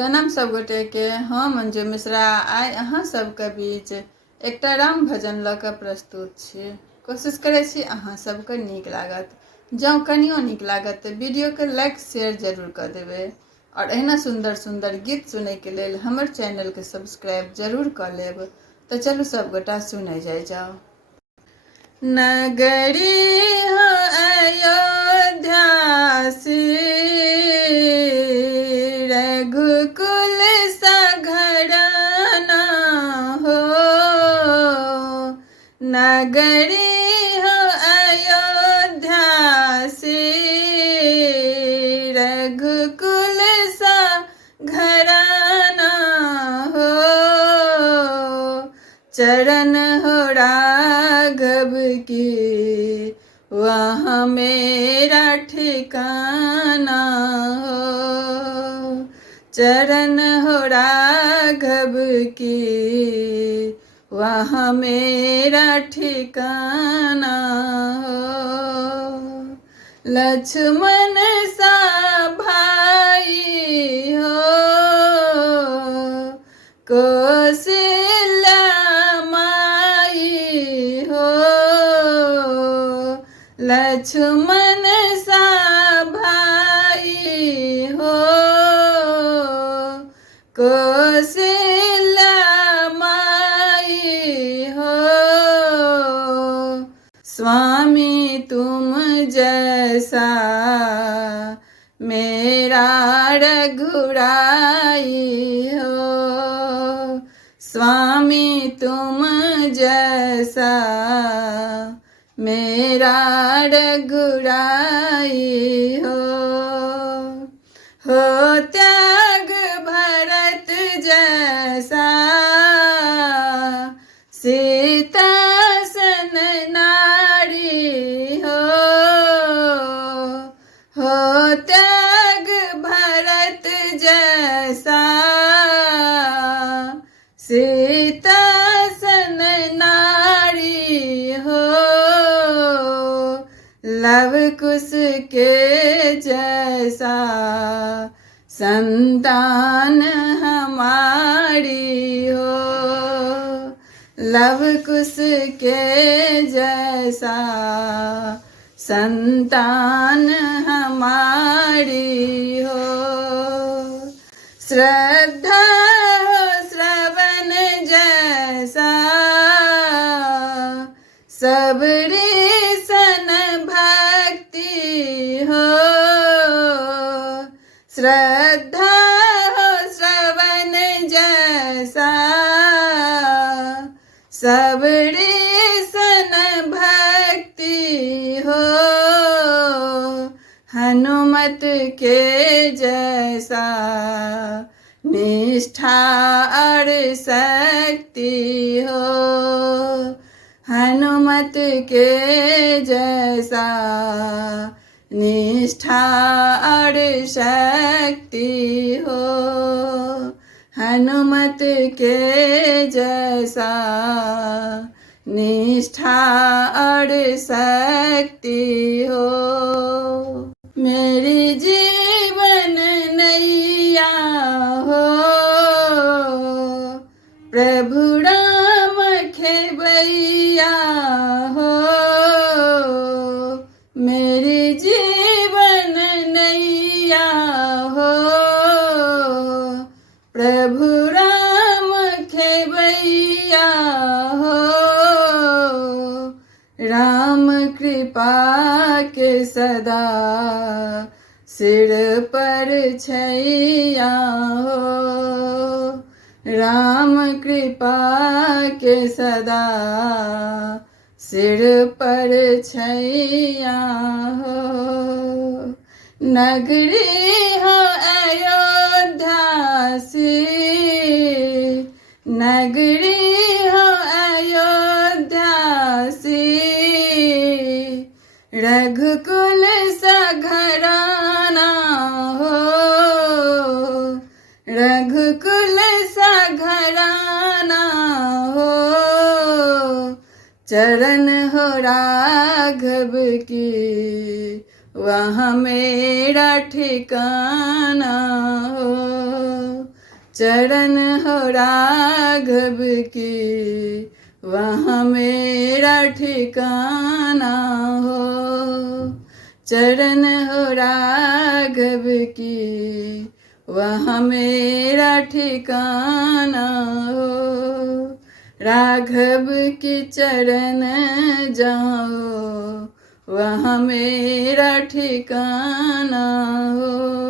प्रणाम सब गोटे के। हम मंजू मिश्रा आइ अहाँ सबके बीच एकटा राम भजन लऽ कऽ प्रस्तुत छी। कोशिश करै छी अहाँ सबके नीक लागत। जँ कनियो नीक लागत तऽ वीडियोके लाइक शेयर जरूर कऽ देबै और एहिना सुंदर सुंदर गीत सुनैके लेल हमर चैनलके सब्सक्राइब जरूर कऽ लेब। तऽ चलू सब गोटा सुनै जाओ। नगरी हो अयोध्या रघुकुल सघराना हो। नगरी हो अयोध्या रघुकुल सघराना हो। चरण हो राघव की वहाँ मेरा ठिकाना हो। चरण हो राघव की वहाँ मेरा ठिकाना हो। लक्ष्मण सा भाई हो कौशल्या माई हो। लक्ष्मण सा भाई हो कौशल्या माई हो। स्वामी तुम जैसा मेरा रघुराई हो। स्वामी तुम जैसा मेरा रघुराई हो त्याग भरत जैसा सीता सन नारी हो त्याग भरत जैसा सीता सन नारी हो। लव कुश के जैसा संतान हमारी हो। लव कुश के जैसा संतान हमारी हो। श्रद्धा हो श्रवण जैसा सबरी सन भक्ति हो। श्रद्धा हो श्रवण जैसा सबरी सन भक्ति हो। हनुमत के जैसा निष्ठा और शक्ति हो। हनुमत के जैसा निष्ठा और शक्ति हो। हनुमत के जैसा निष्ठा और शक्ति हो। मेरी जीवन नैया हो प्रभु राम खेवैया हो। मेरी जीवन नैया हो प्रभु राम खेवैया हो। राम कृपा के सदा सिर पर छैया हो। राम कृपा के सदा सिर पर छैया हो। नगरी हो अयोध्या नगरी हो अयोध्या रघुकुल सघराना हो। रघुकुल सघराना हो। चरण हो राघव की वहाँ मेरा ठिकाना हो। चरण हो राघव की वहाँ मेरा ठिकाना हो। चरण हो राघव की वहाँ मेरा ठिकाना हो। राघव की चरण जाओ वहाँ मेरा ठिकाना हो।